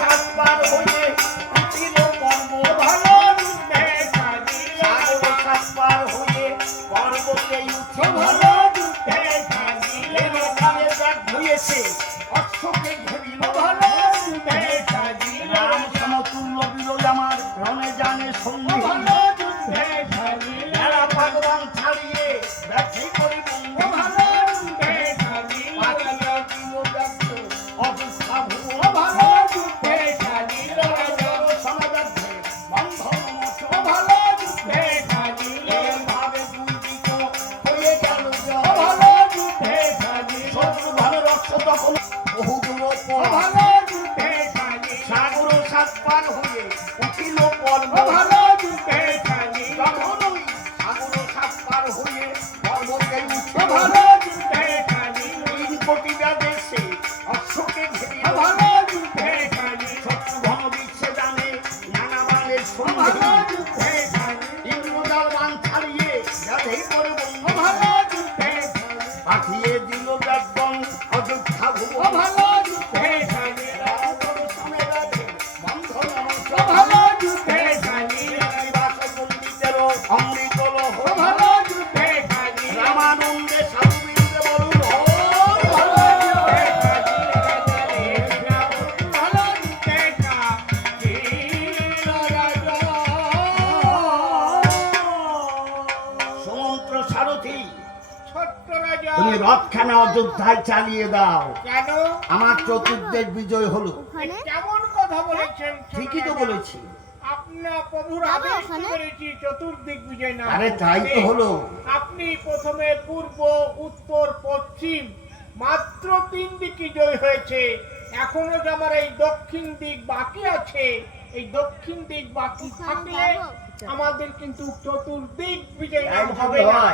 সাতবার হয়ে উঠিল পর্বত ভালো যুদ্ধে সাগর সাতবার হয়ে পর্বতে উঠে ভালো যুদ্ধে ওখানে ব্যাগ ধুয়েছে অশ্বকে ঘেরিল ভালো যুদ্ধে রাম সমতুল্য বিরোধ আমার রণে জানে সঙ্গে ভালো যুদ্ধে যারা ভগবান ছাড়িয়ে ব্যাধি করি বন্ধু ভালো যুদ্ধে অবস্থা ভুল ভালো যুদ্ধে সমাজে বন্ধন ভালো যুদ্ধে ভাবে দুর্দিক হয়ে গেল ভালো যুদ্ধে শত্রু ভালো রক্ত তখন বহু দূর ভালো যুদ্ধে সাগর সাতবার হয়ে উঠিল পর্ব ভালো যুদ্ধে তখনই সাগর সাতবার হয়ে পর্বতে উঠে ভালো যুদ্ধে 3 কোটি দেশে অশ্বকে ঘিরে ভালো যুদ্ধে শত্রু ঘন বিশ্বে জানে নানা বাণের ভালো যুদ্ধে ইন্দ্রজাল বান ছাড়িয়ে যাবে করে বন্ধু ভালো যুদ্ধে পাঠিয়ে দিল ব্যাগন অযোধ্যা ভুব ভালো যুদ্ধে ভালো যুদ্ধে অমৃত ভালো যুদ্ধে রামানন্দে সাধুবৃন্দে বলুন সমন্ত্র সারথি তুমি রথখানা অযোধ্যায় চালিয়ে দাও। কেন? আমার চতুর্দেশ বিজয় হলো। কেমন কথা বলেছেন? ঠিকই তো বলেছি। আপনার প্রভুর আদেশ করেছি চতুর্দিক বিজয় না। আরে তাই তো হলো। আপনি প্রথমে পূর্ব উত্তর পশ্চিম মাত্র 3 দিকে জয় হয়েছে। এখনো যে আমার এই দক্ষিণ দিক বাকি আছে, এই দক্ষিণ দিক বাকি থাকলে আমাদের কিন্তু চতুর্দিক বিজয় হবে না।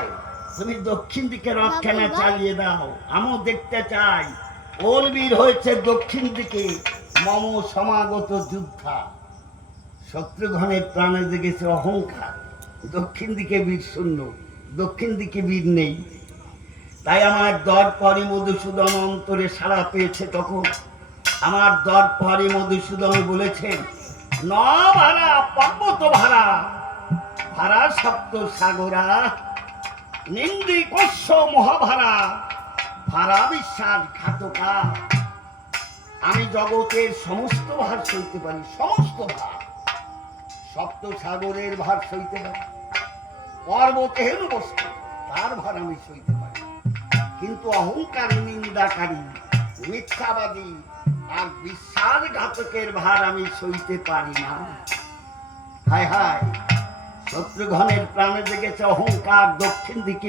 তুমি দক্ষিণ দিকে রথখানা চালিয়ে দাও, আমিও দেখতে চাই ওর বীর হয়েছে দক্ষিণ দিকে মম সমাগত যোদ্ধা। শত্রুঘ্নের প্রাণে জেগেছে অহংকার, দক্ষিণ দিকে বীর শূন্য, দক্ষিণ দিকে বীর নেই। তাই আমার দরপরি মধুসূদন অন্তরে সাড়া পেয়েছে। তখন আমার দরপরি মধুসূদন বলেছেন, ন ভাড়া পর্বত ভাড়া ভাড়া সপ্ত সাগরা নিন্দি কস্য মহাভারা ভাড়া বিশ্বাস ঘাতকা। আমি জগতের সমস্ত ভার সইতে পারি, সমস্ত ভার, সপ্ত সাগরের ভার সইতে পারি, পর্বতের বস্তু তার ভার আমি সইতে পারি, কিন্তু অহংকার নিন্দাকারী মিথ্যাবাদী আর বিশ্বাসঘাতকের ভার আমি সইতে পারি না। হায় হায়, শত্রুঘ্নের প্রাণে জেগেছে অহংকার, দক্ষিণ দিকে